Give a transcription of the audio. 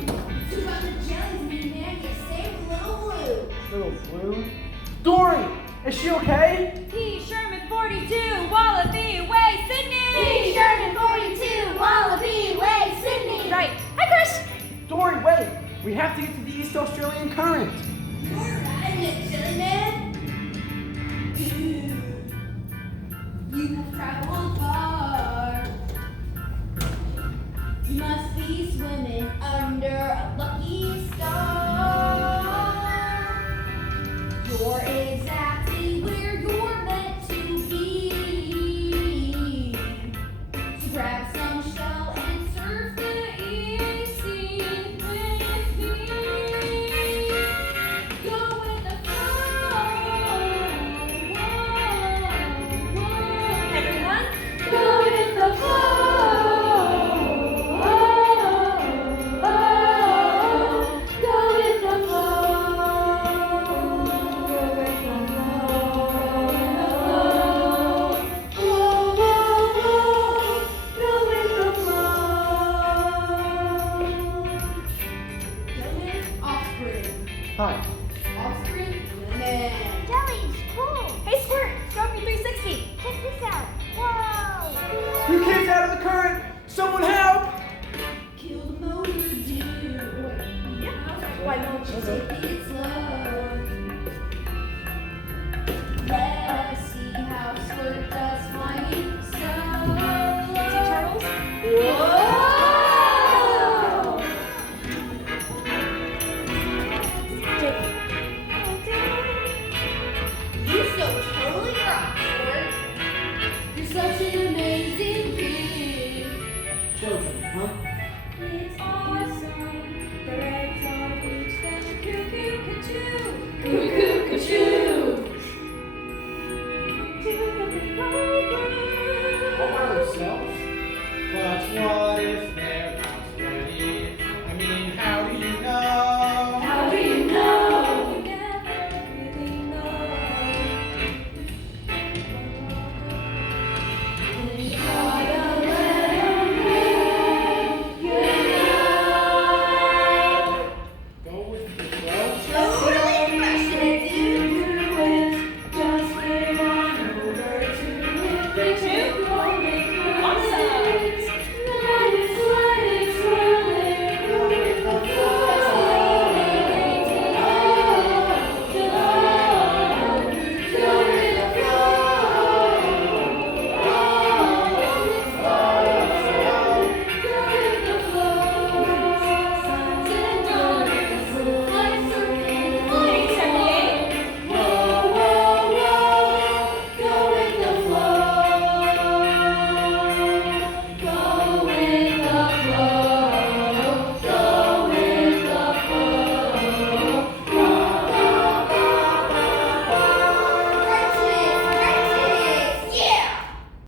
jellies. It's about the jellies, me man. You saved little Blue. Little Blue? Dory! Is she okay? P. Sherman 42, Wallaby Way, Sydney! P. Sherman 42, Wallaby Way, Sydney. Right. Hi, Chris! Dory, wait! We have to get to the East Australian Current. You're riding it, Jelly Man. You have traveled far. You must be swimming under a lucky star. You're exactly where you're meant to be. So grab some shell and surf the easy with me. Go with the flow. Everyone? Go with the flow. Go with the flow. Go with the flow. Whoa, whoa, whoa. Go with the flow. Jelly's offspring. Hi. Offspring, man. Jellies, cool! Hey, Squirt, show me 360. Check this out. Whoa! You kids out of the current! Someone help! Kill the motor, dude. Yeah. Why don't you take it slow?